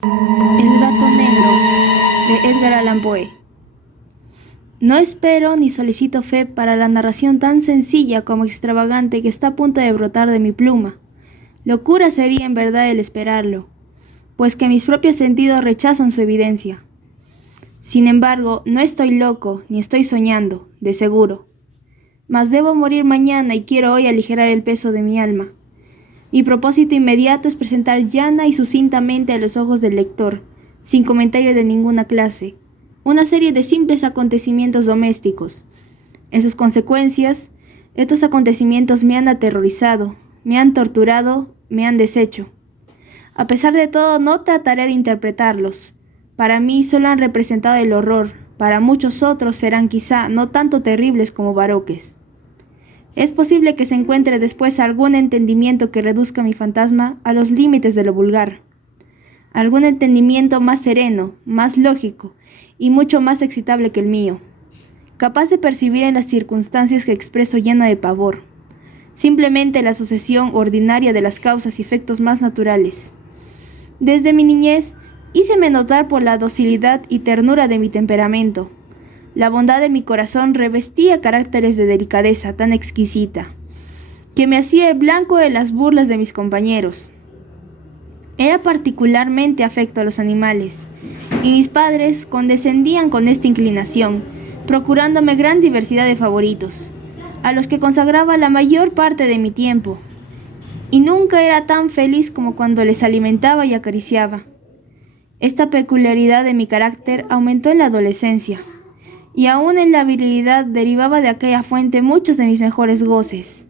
El gato negro de Edgar Allan Poe. No espero ni solicito fe para la narración tan sencilla como extravagante que está a punto de brotar de mi pluma. Locura sería en verdad el esperarlo, pues que mis propios sentidos rechazan su evidencia. Sin embargo, no estoy loco ni estoy soñando, de seguro. Mas debo morir mañana y quiero hoy aligerar el peso de mi alma. Mi propósito inmediato es presentar llana y sucintamente a los ojos del lector, sin comentario de ninguna clase, una serie de simples acontecimientos domésticos. En sus consecuencias, estos acontecimientos me han aterrorizado, me han torturado, me han deshecho. A pesar de todo, no trataré de interpretarlos. Para mí solo han representado el horror, para muchos otros serán quizá no tanto terribles como baroques. Es posible que se encuentre después algún entendimiento que reduzca mi fantasma a los límites de lo vulgar. Algún entendimiento más sereno, más lógico y mucho más excitable que el mío, capaz de percibir en las circunstancias que expreso lleno de pavor, simplemente la sucesión ordinaria de las causas y efectos más naturales. Desde mi niñez, híceme notar por la docilidad y ternura de mi temperamento. La bondad de mi corazón revestía caracteres de delicadeza tan exquisita, que me hacía el blanco de las burlas de mis compañeros. Era particularmente afecto a los animales, y mis padres condescendían con esta inclinación, procurándome gran diversidad de favoritos, a los que consagraba la mayor parte de mi tiempo, y nunca era tan feliz como cuando les alimentaba y acariciaba. Esta peculiaridad de mi carácter aumentó en la adolescencia, y aún en la virilidad derivaba de aquella fuente muchos de mis mejores goces.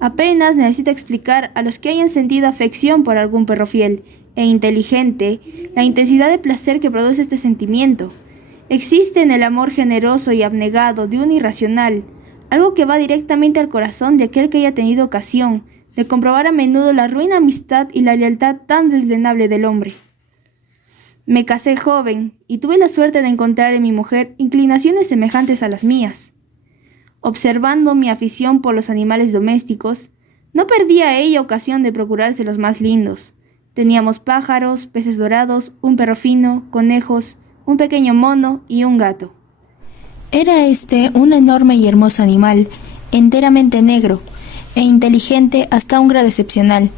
Apenas necesito explicar a los que hayan sentido afección por algún perro fiel e inteligente la intensidad de placer que produce este sentimiento. Existe en el amor generoso y abnegado de un irracional, algo que va directamente al corazón de aquel que haya tenido ocasión de comprobar a menudo la ruin amistad y la lealtad tan desdeñable del hombre. Me casé joven y tuve la suerte de encontrar en mi mujer inclinaciones semejantes a las mías. Observando mi afición por los animales domésticos, no perdía a ella ocasión de procurarse los más lindos. Teníamos pájaros, peces dorados, un perro fino, conejos, un pequeño mono y un gato. Era este un enorme y hermoso animal, enteramente negro, e inteligente hasta un grado excepcional.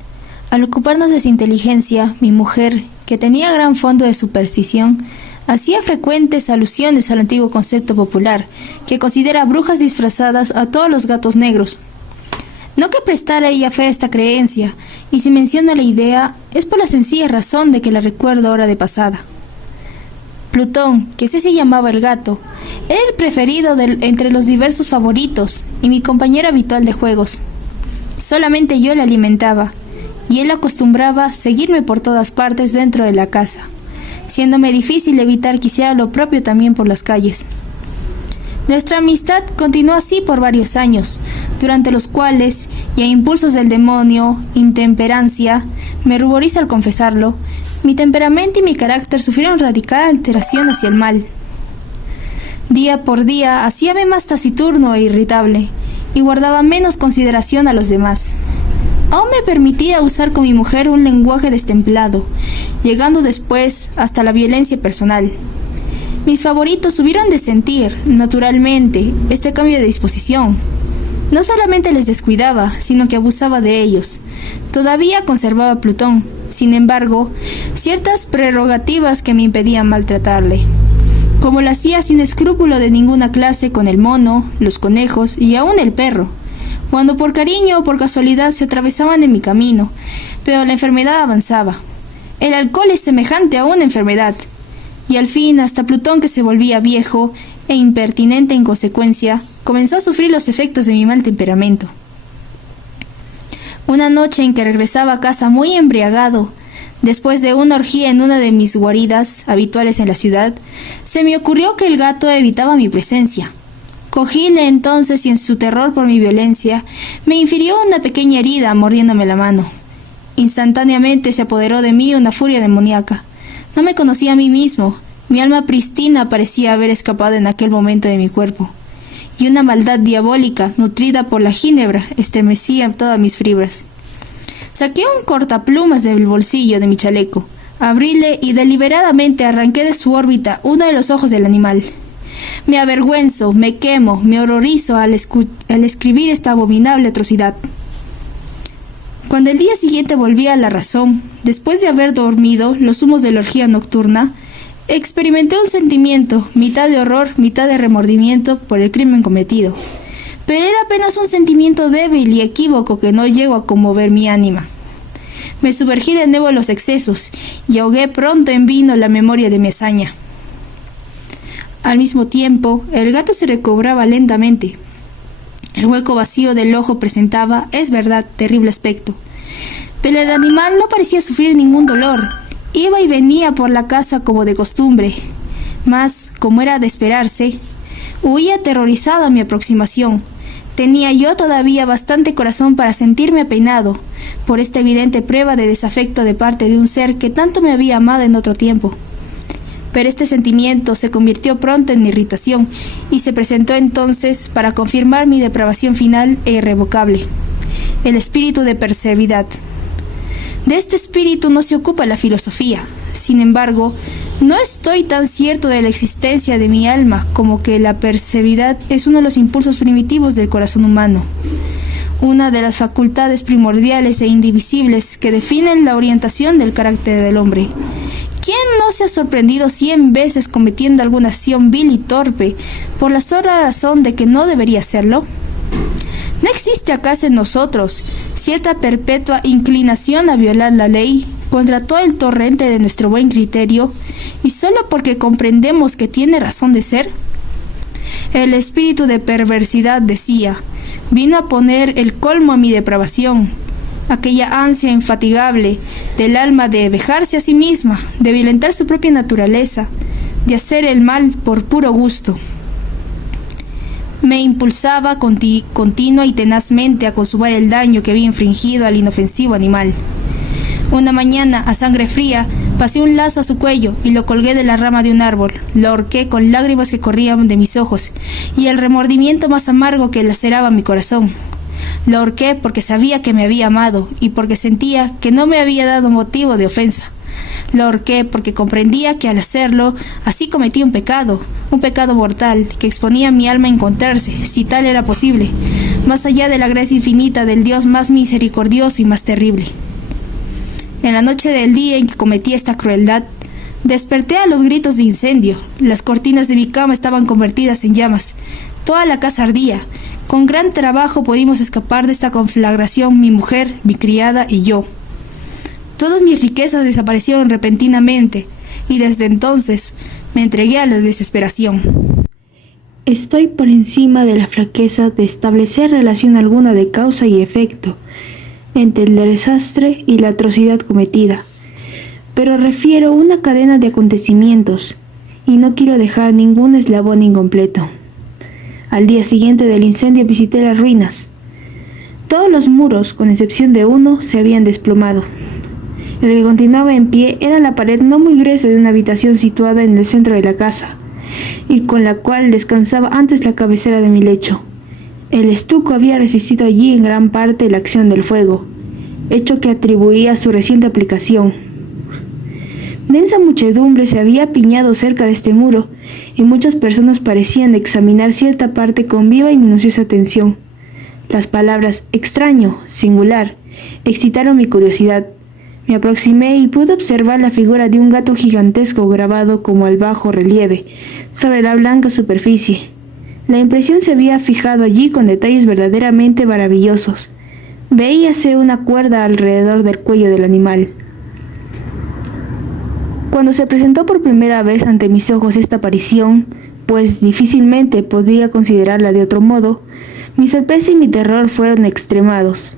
Al ocuparnos de su inteligencia, mi mujer, que tenía gran fondo de superstición, hacía frecuentes alusiones al antiguo concepto popular, que considera brujas disfrazadas a todos los gatos negros. No que prestara ella fe a esta creencia, y si menciono la idea, es por la sencilla razón de que la recuerdo ahora de pasada. Plutón, que así se llamaba el gato, era el preferido entre los diversos favoritos, y mi compañero habitual de juegos. Solamente yo le alimentaba, y él acostumbraba seguirme por todas partes dentro de la casa, siéndome difícil evitar que hiciera lo propio también por las calles. Nuestra amistad continuó así por varios años, durante los cuales, y a impulsos del demonio, intemperancia, me ruboriza al confesarlo, mi temperamento y mi carácter sufrieron radical alteración hacia el mal. Día por día hacíame más taciturno e irritable, y guardaba menos consideración a los demás. Aún me permitía usar con mi mujer un lenguaje destemplado, llegando después hasta la violencia personal. Mis favoritos hubieron de sentir, naturalmente, este cambio de disposición. No solamente les descuidaba, sino que abusaba de ellos. Todavía conservaba a Plutón, sin embargo, ciertas prerrogativas que me impedían maltratarle, como lo hacía sin escrúpulo de ninguna clase con el mono, los conejos y aún el perro, cuando por cariño o por casualidad se atravesaban en mi camino, pero la enfermedad avanzaba. El alcohol es semejante a una enfermedad, y al fin hasta Plutón, que se volvía viejo e impertinente en consecuencia, comenzó a sufrir los efectos de mi mal temperamento. Una noche en que regresaba a casa muy embriagado, después de una orgía en una de mis guaridas habituales en la ciudad, se me ocurrió que el gato evitaba mi presencia. Cogíle entonces y en su terror por mi violencia, me infirió una pequeña herida mordiéndome la mano. Instantáneamente se apoderó de mí una furia demoníaca. No me conocía a mí mismo, mi alma pristina parecía haber escapado en aquel momento de mi cuerpo, y una maldad diabólica, nutrida por la ginebra, estremecía todas mis fibras. Saqué un cortaplumas del bolsillo de mi chaleco, Abríle y deliberadamente arranqué de su órbita uno de los ojos del animal. Me avergüenzo, me quemo, me horrorizo al escribir esta abominable atrocidad. Cuando el día siguiente volví a la razón, después de haber dormido los humos de la orgía nocturna, experimenté un sentimiento, mitad de horror, mitad de remordimiento por el crimen cometido. Pero era apenas un sentimiento débil y equívoco que no llegó a conmover mi ánima. Me sumergí de nuevo en los excesos y ahogué pronto en vino la memoria de mi hazaña. Al mismo tiempo, el gato se recobraba lentamente. El hueco vacío del ojo presentaba, es verdad, terrible aspecto. Pero el animal no parecía sufrir ningún dolor. Iba y venía por la casa como de costumbre. Mas, como era de esperarse, huía aterrorizado a mi aproximación. Tenía yo todavía bastante corazón para sentirme apenado por esta evidente prueba de desafecto de parte de un ser que tanto me había amado en otro tiempo. Pero este sentimiento se convirtió pronto en irritación y se presentó entonces para confirmar mi depravación final e irrevocable, el espíritu de perseveridad. De este espíritu no se ocupa la filosofía. Sin embargo, no estoy tan cierto de la existencia de mi alma como que la perseveridad es uno de los impulsos primitivos del corazón humano, una de las facultades primordiales e indivisibles que definen la orientación del carácter del hombre. ¿Quién no se ha sorprendido 100 veces cometiendo alguna acción vil y torpe por la sola razón de que no debería hacerlo? ¿No existe acaso en nosotros cierta perpetua inclinación a violar la ley contra todo el torrente de nuestro buen criterio y solo porque comprendemos que tiene razón de ser? El espíritu de perversidad, decía, vino a poner el colmo a mi depravación, aquella ansia infatigable del alma de vejarse a sí misma, de violentar su propia naturaleza, de hacer el mal por puro gusto. Me impulsaba continua y tenazmente a consumar el daño que había infringido al inofensivo animal. Una mañana, a sangre fría, pasé un lazo a su cuello y lo colgué de la rama de un árbol. Lo ahorqué con lágrimas que corrían de mis ojos y el remordimiento más amargo que laceraba mi corazón. Lo ahorqué porque sabía que me había amado y porque sentía que no me había dado motivo de ofensa. Lo ahorqué porque comprendía que al hacerlo, así cometí un pecado mortal que exponía mi alma a encontrarse, si tal era posible, más allá de la gracia infinita del Dios más misericordioso y más terrible. En la noche del día en que cometí esta crueldad, desperté a los gritos de incendio. Las cortinas de mi cama estaban convertidas en llamas. Toda la casa ardía. Con gran trabajo pudimos escapar de esta conflagración mi mujer, mi criada y yo. Todas mis riquezas desaparecieron repentinamente y desde entonces me entregué a la desesperación. Estoy por encima de la flaqueza de establecer relación alguna de causa y efecto entre el desastre y la atrocidad cometida, pero refiero una cadena de acontecimientos y no quiero dejar ningún eslabón incompleto. Al día siguiente del incendio visité las ruinas. Todos los muros, con excepción de uno, se habían desplomado. El que continuaba en pie era la pared no muy gruesa de una habitación situada en el centro de la casa, y con la cual descansaba antes la cabecera de mi lecho. El estuco había resistido allí en gran parte la acción del fuego, hecho que atribuía a su reciente aplicación. Densa muchedumbre se había apiñado cerca de este muro, y muchas personas parecían examinar cierta parte con viva y minuciosa atención. Las palabras extraño, singular, excitaron mi curiosidad. Me aproximé y pude observar la figura de un gato gigantesco grabado como al bajo relieve sobre la blanca superficie. La impresión se había fijado allí con detalles verdaderamente maravillosos. Veíase una cuerda alrededor del cuello del animal. Cuando se presentó por primera vez ante mis ojos esta aparición, pues difícilmente podría considerarla de otro modo, mi sorpresa y mi terror fueron extremados.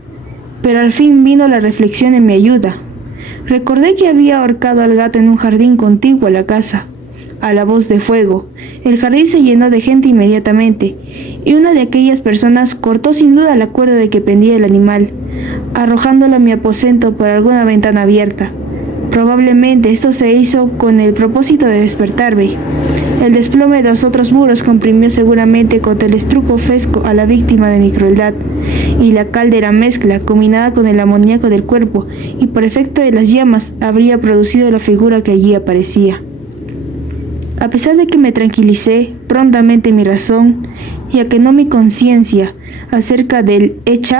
Pero al fin vino la reflexión en mi ayuda. Recordé que había ahorcado al gato en un jardín contiguo a la casa. A la voz de fuego, el jardín se llenó de gente inmediatamente, y una de aquellas personas cortó sin duda la cuerda de que pendía el animal, arrojándolo a mi aposento por alguna ventana abierta. Probablemente esto se hizo con el propósito de despertarme. El desplome de los otros muros comprimió seguramente contra el estruco fresco a la víctima de mi crueldad, y la cal de la mezcla, combinada con el amoníaco del cuerpo y por efecto de las llamas, habría producido la figura que allí aparecía. A pesar de que me tranquilicé prontamente mi razón, y a que no mi conciencia, acerca del hecho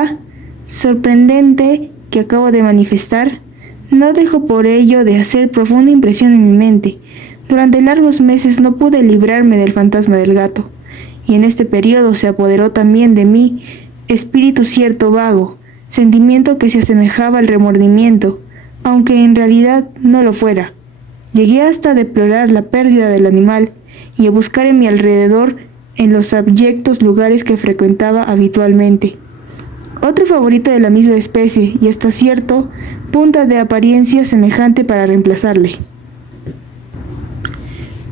sorprendente que acabo de manifestar, no dejó por ello de hacer profunda impresión en mi mente. Durante largos meses no pude librarme del fantasma del gato, y en este periodo se apoderó también de mí espíritu cierto vago, sentimiento que se asemejaba al remordimiento, aunque en realidad no lo fuera. Llegué hasta a deplorar la pérdida del animal y a buscar en mi alrededor en los abyectos lugares que frecuentaba habitualmente otro favorito de la misma especie y hasta cierto punto de apariencia semejante para reemplazarle.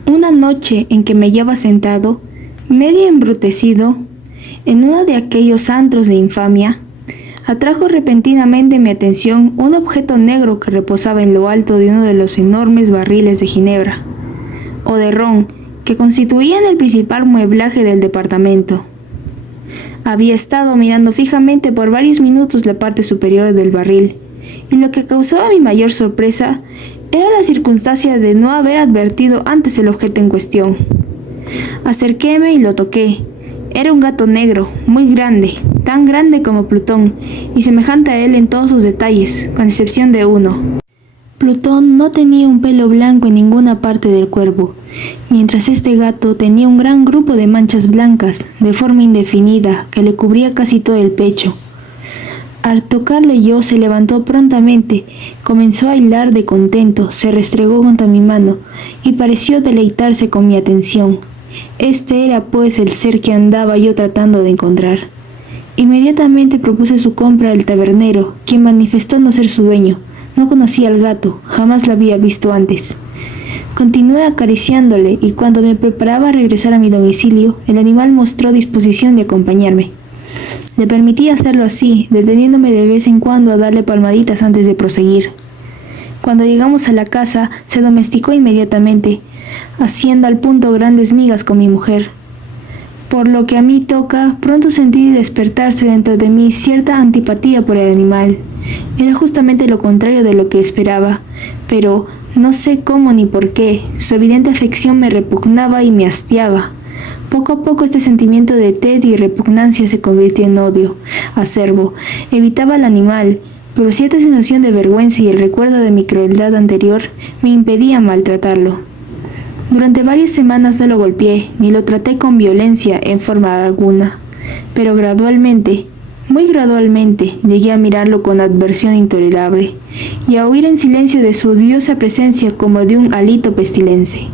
Una noche en que me hallaba sentado, medio embrutecido, en uno de aquellos antros de infamia, atrajo repentinamente mi atención un objeto negro que reposaba en lo alto de uno de los enormes barriles de ginebra, o de ron, que constituían el principal mueblaje del departamento. Había estado mirando fijamente por varios minutos la parte superior del barril, y lo que causaba mi mayor sorpresa era la circunstancia de no haber advertido antes el objeto en cuestión. Acerquéme y lo toqué. Era un gato negro, muy grande, tan grande como Plutón, y semejante a él en todos sus detalles, con excepción de uno. Plutón no tenía un pelo blanco en ninguna parte del cuerpo, mientras este gato tenía un gran grupo de manchas blancas, de forma indefinida, que le cubría casi todo el pecho. Al tocarle yo se levantó prontamente, comenzó a hilar de contento, se restregó contra mi mano, y pareció deleitarse con mi atención. Este era pues el ser que andaba yo tratando de encontrar. Inmediatamente propuse su compra al tabernero, quien manifestó no ser su dueño. No conocía al gato, jamás lo había visto antes. Continué acariciándole y cuando me preparaba a regresar a mi domicilio, el animal mostró disposición de acompañarme. Le permití hacerlo así, deteniéndome de vez en cuando a darle palmaditas antes de proseguir. Cuando llegamos a la casa, se domesticó inmediatamente, haciendo al punto grandes migas con mi mujer. Por lo que a mí toca, pronto sentí despertarse dentro de mí cierta antipatía por el animal. Era justamente lo contrario de lo que esperaba, pero no sé cómo ni por qué, su evidente afección me repugnaba y me hastiaba. Poco a poco este sentimiento de tedio y repugnancia se convirtió en odio acerbo. Evitaba al animal, pero cierta sensación de vergüenza y el recuerdo de mi crueldad anterior me impedían maltratarlo. Durante varias semanas no lo golpeé, ni lo traté con violencia en forma alguna, pero gradualmente, muy gradualmente, llegué a mirarlo con adversión intolerable y a huir en silencio de su odiosa presencia como de un hálito pestilente.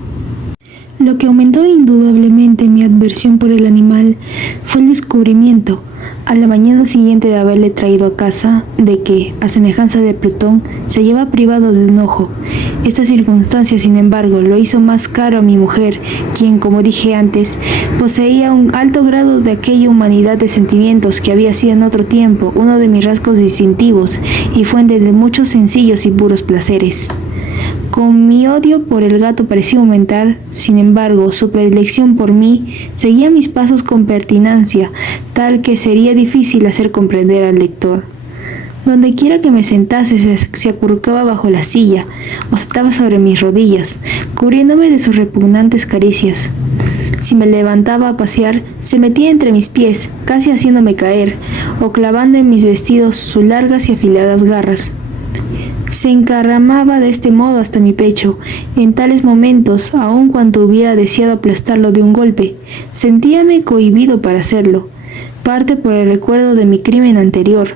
Lo que aumentó indudablemente mi adversión por el animal fue el descubrimiento, a la mañana siguiente de haberle traído a casa, de que, a semejanza de Plutón, se hallaba privado de un ojo. Esta circunstancia, sin embargo, lo hizo más caro a mi mujer, quien, como dije antes, poseía un alto grado de aquella humanidad de sentimientos que había sido en otro tiempo uno de mis rasgos distintivos y fuente de muchos sencillos y puros placeres. Con mi odio por el gato parecía aumentar, sin embargo, su predilección por mí seguía mis pasos con pertinacia, tal que sería difícil hacer comprender al lector. Donde quiera que me sentase se acurrucaba bajo la silla, o saltaba sobre mis rodillas, cubriéndome de sus repugnantes caricias. Si me levantaba a pasear, se metía entre mis pies, casi haciéndome caer, o clavando en mis vestidos sus largas y afiladas garras. Se encaramaba de este modo hasta mi pecho. En tales momentos, aun cuando hubiera deseado aplastarlo de un golpe, sentíame cohibido para hacerlo, parte por el recuerdo de mi crimen anterior,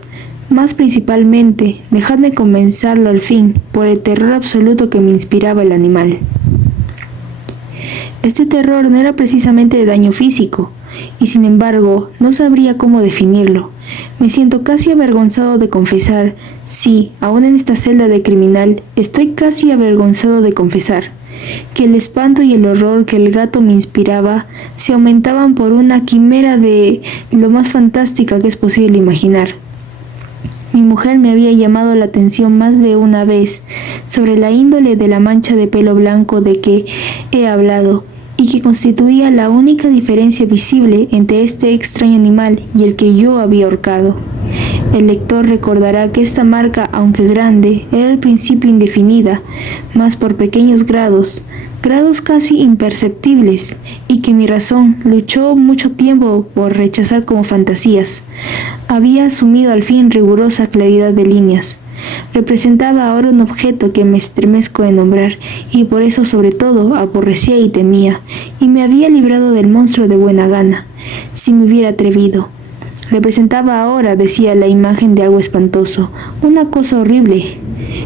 más principalmente, dejadme comenzarlo al fin, por el terror absoluto que me inspiraba el animal. Este terror no era precisamente de daño físico, y sin embargo, no sabría cómo definirlo. Me siento casi avergonzado de confesar, sí, aún en esta celda de criminal, estoy casi avergonzado de confesar, que el espanto y el horror que el gato me inspiraba se aumentaban por una quimera de lo más fantástica que es posible imaginar. Mi mujer me había llamado la atención más de una vez sobre la índole de la mancha de pelo blanco de que he hablado y que constituía la única diferencia visible entre este extraño animal y el que yo había ahorcado. El lector recordará que esta marca, aunque grande, era al principio indefinida, mas por pequeños grados casi imperceptibles, y que mi razón luchó mucho tiempo por rechazar como fantasías. Había asumido al fin rigurosa claridad de líneas. Representaba ahora un objeto que me estremezco de nombrar, y por eso sobre todo aborrecía y temía, y me había librado del monstruo de buena gana, si me hubiera atrevido. Representaba ahora, decía, la imagen de algo espantoso, una cosa horrible.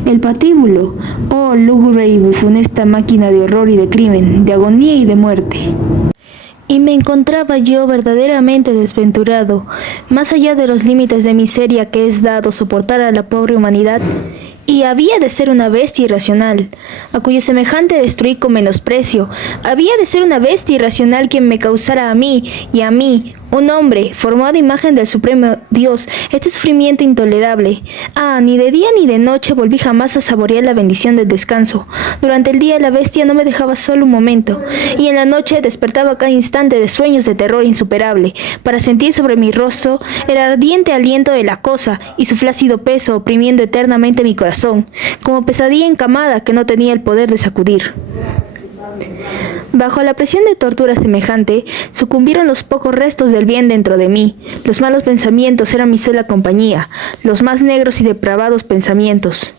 El patíbulo, oh lúgubre y funesta máquina de horror y de crimen, de agonía y de muerte. Y me encontraba yo verdaderamente desventurado, más allá de los límites de miseria que es dado soportar a la pobre humanidad, y había de ser una bestia irracional, a cuyo semejante destruí con menosprecio. Había de ser una bestia irracional quien me causara a mí, un hombre, formado a imagen del supremo Dios, este sufrimiento intolerable. Ni de día ni de noche volví jamás a saborear la bendición del descanso. Durante el día la bestia no me dejaba solo un momento, y en la noche despertaba cada instante de sueños de terror insuperable, para sentir sobre mi rostro el ardiente aliento de la cosa y su flácido peso oprimiendo eternamente mi corazón, como pesadilla encamada que no tenía el poder de sacudir. Bajo la presión de tortura semejante, sucumbieron los pocos restos del bien dentro de mí. Los malos pensamientos eran mi sola compañía, los más negros y depravados pensamientos.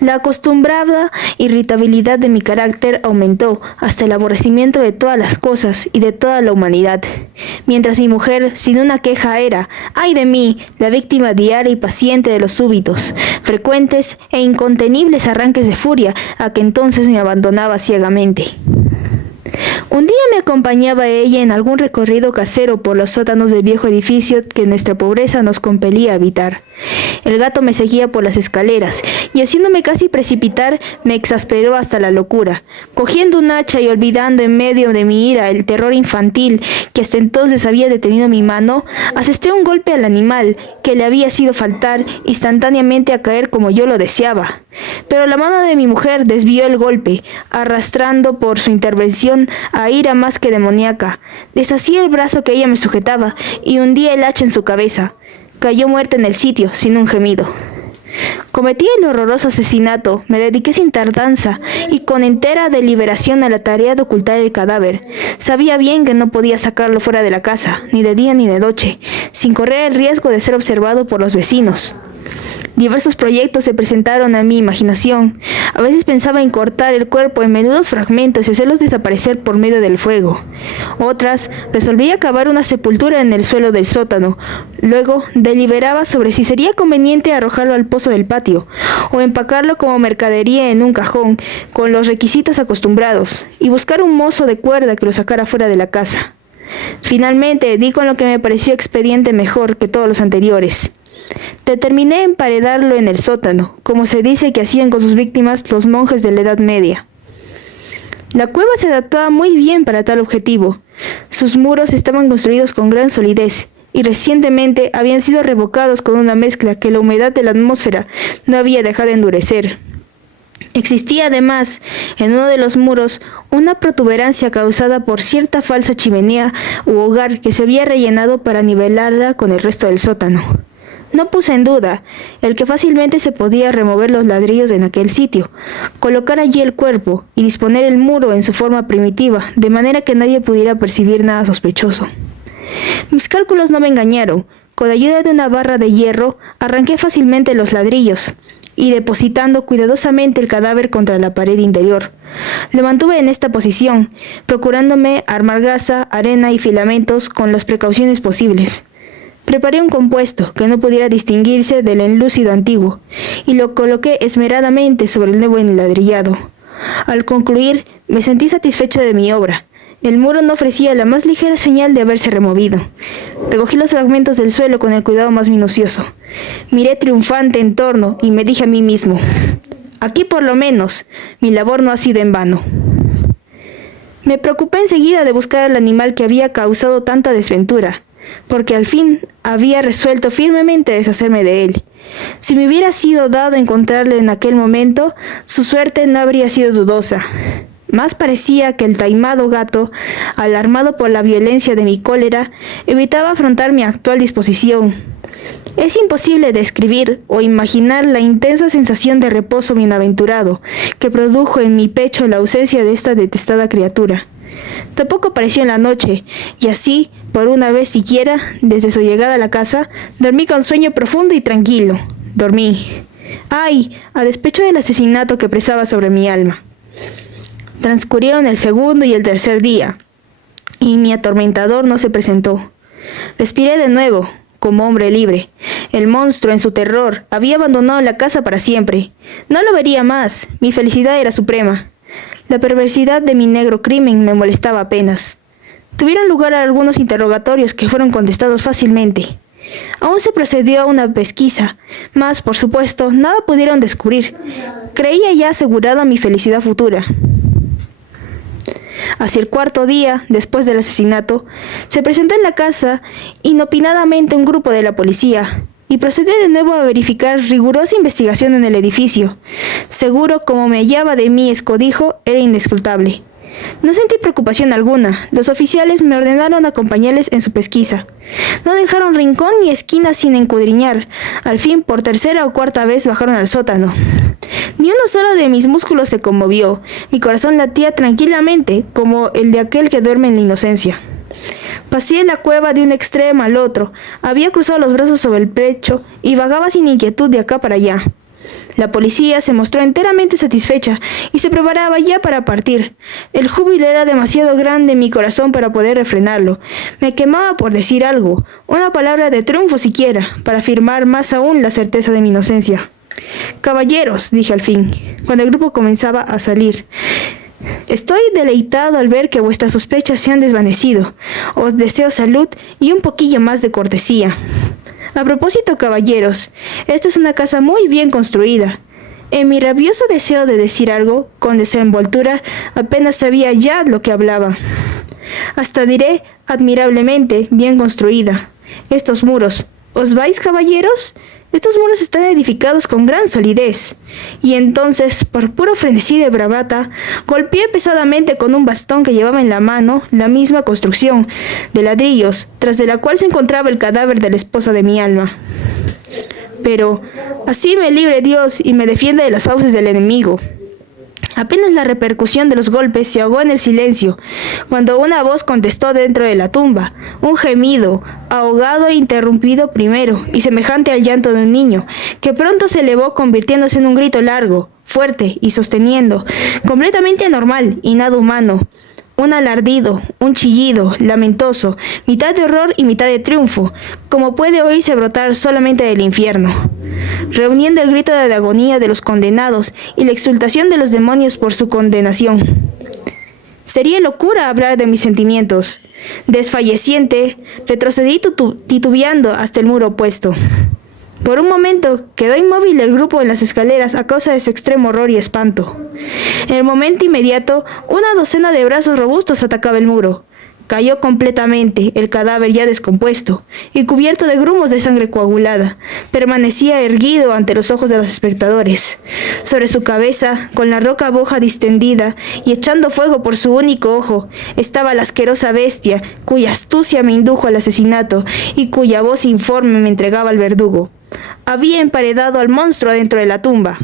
La acostumbrada irritabilidad de mi carácter aumentó hasta el aborrecimiento de todas las cosas y de toda la humanidad, mientras mi mujer, sin una queja, era, ¡ay de mí!, la víctima diaria y paciente de los súbitos, frecuentes e incontenibles arranques de furia a que entonces me abandonaba ciegamente. Un día me acompañaba ella en algún recorrido casero por los sótanos del viejo edificio que nuestra pobreza nos compelía a habitar. El gato me seguía por las escaleras y, haciéndome casi precipitar, me exasperó hasta la locura. Cogiendo un hacha y olvidando en medio de mi ira el terror infantil que hasta entonces había detenido mi mano, asesté un golpe al animal que le había sido faltar instantáneamente a caer como yo lo deseaba. Pero la mano de mi mujer desvió el golpe, arrastrando por su intervención a ira más que demoníaca. Desasí el brazo que ella me sujetaba y hundía el hacha en su cabeza. Cayó muerta en el sitio, sin un gemido. Cometí el horroroso asesinato, me dediqué sin tardanza y con entera deliberación a la tarea de ocultar el cadáver. Sabía bien que no podía sacarlo fuera de la casa, ni de día ni de noche, sin correr el riesgo de ser observado por los vecinos. Diversos proyectos se presentaron a mi imaginación. A veces pensaba en cortar el cuerpo en menudos fragmentos y hacerlos desaparecer por medio del fuego. Otras, resolvía cavar una sepultura en el suelo del sótano. Luego, deliberaba sobre si sería conveniente arrojarlo al pozo del patio, o empacarlo como mercadería en un cajón, con los requisitos acostumbrados, y buscar un mozo de cuerda que lo sacara fuera de la casa. Finalmente, di con lo que me pareció expediente mejor que todos los anteriores. Determiné emparedarlo en el sótano, como se dice que hacían con sus víctimas los monjes de la Edad Media. La cueva se adaptaba muy bien para tal objetivo. Sus muros estaban construidos con gran solidez y recientemente habían sido revocados con una mezcla que la humedad de la atmósfera no había dejado endurecer. Existía además, en uno de los muros, una protuberancia causada por cierta falsa chimenea u hogar que se había rellenado para nivelarla con el resto del sótano. No puse en duda el que fácilmente se podía remover los ladrillos en aquel sitio, colocar allí el cuerpo y disponer el muro en su forma primitiva, de manera que nadie pudiera percibir nada sospechoso. Mis cálculos no me engañaron. Con ayuda de una barra de hierro, arranqué fácilmente los ladrillos y, depositando cuidadosamente el cadáver contra la pared interior, lo mantuve en esta posición, procurándome armar gasa, arena y filamentos con las precauciones posibles. Preparé un compuesto que no pudiera distinguirse del enlucido antiguo y lo coloqué esmeradamente sobre el nuevo enladrillado. Al concluir, me sentí satisfecho de mi obra. El muro no ofrecía la más ligera señal de haberse removido. Recogí los fragmentos del suelo con el cuidado más minucioso. Miré triunfante en torno y me dije a mí mismo: aquí por lo menos mi labor no ha sido en vano. Me preocupé enseguida de buscar al animal que había causado tanta desventura. porque al fin había resuelto firmemente deshacerme de él. Si me hubiera sido dado encontrarle en aquel momento, su suerte no habría sido dudosa. Más parecía que el taimado gato, alarmado por la violencia de mi cólera, evitaba afrontar mi actual disposición. Es imposible describir o imaginar la intensa sensación de reposo bienaventurado que produjo en mi pecho la ausencia de esta detestada criatura. Tampoco apareció en la noche, y así, por una vez siquiera, desde su llegada a la casa, dormí con sueño profundo y tranquilo. Dormí. ¡Ay!, a despecho del asesinato que pesaba sobre mi alma. Transcurrieron el segundo y el tercer día, y mi atormentador no se presentó. Respiré de nuevo, como hombre libre. El monstruo, en su terror, había abandonado la casa para siempre. No lo vería más. Mi felicidad era suprema. La perversidad de mi negro crimen me molestaba apenas. Tuvieron lugar algunos interrogatorios que fueron contestados fácilmente. Aún se procedió a una pesquisa, mas, por supuesto, nada pudieron descubrir. Creía ya asegurada mi felicidad futura. Hacia el cuarto día, después del asesinato, se presentó en la casa inopinadamente un grupo de la policía, y procedí de nuevo a verificar rigurosa investigación en el edificio. Seguro como me hallaba de mi escodijo, era inescrutable. No sentí preocupación alguna. Los oficiales me ordenaron acompañarles en su pesquisa. No dejaron rincón ni esquina sin escudriñar. Al fin, por tercera o cuarta vez bajaron al sótano. Ni uno solo de mis músculos se conmovió. Mi corazón latía tranquilamente, como el de aquel que duerme en la inocencia. Pasé la cueva de un extremo al otro. Había cruzado los brazos sobre el pecho y vagaba sin inquietud de acá para allá. La policía se mostró enteramente satisfecha y se preparaba ya para partir. El júbilo era demasiado grande en mi corazón para poder refrenarlo. Me quemaba por decir algo, una palabra de triunfo siquiera, para afirmar más aún la certeza de mi inocencia. «Caballeros», dije al fin, cuando el grupo comenzaba a salir, «estoy deleitado al ver que vuestras sospechas se han desvanecido. Os deseo salud y un poquillo más de cortesía. A propósito, caballeros, esta es una casa muy bien construida». En mi rabioso deseo de decir algo, con desenvoltura, apenas sabía ya lo que hablaba. Hasta diré, admirablemente bien construida. Estos muros, ¿os vais, caballeros? Estos muros están edificados con gran solidez. Y entonces, por puro frenesí de bravata, golpeé pesadamente con un bastón que llevaba en la mano la misma construcción, de ladrillos, tras de la cual se encontraba el cadáver de la esposa de mi alma. Pero, así me libre Dios y me defienda de las fauces del enemigo. Apenas la repercusión de los golpes se ahogó en el silencio, cuando una voz contestó dentro de la tumba, un gemido, ahogado e interrumpido primero, y semejante al llanto de un niño, que pronto se elevó convirtiéndose en un grito largo, fuerte y sosteniendo, completamente anormal y nada humano. Un alardido, un chillido, lamentoso, mitad de horror y mitad de triunfo, como puede oírse brotar solamente del infierno, reuniendo el grito de agonía de los condenados y la exultación de los demonios por su condenación. Sería locura hablar de mis sentimientos. Desfalleciente, retrocedí titubeando hasta el muro opuesto. Por un momento quedó inmóvil el grupo en las escaleras a causa de su extremo horror y espanto. En el momento inmediato, una docena de brazos robustos atacaba el muro. Cayó completamente, el cadáver ya descompuesto y cubierto de grumos de sangre coagulada. Permanecía erguido ante los ojos de los espectadores. Sobre su cabeza, con la roca boja distendida y echando fuego por su único ojo, estaba la asquerosa bestia cuya astucia me indujo al asesinato y cuya voz informe me entregaba al verdugo. Había emparedado al monstruo dentro de la tumba.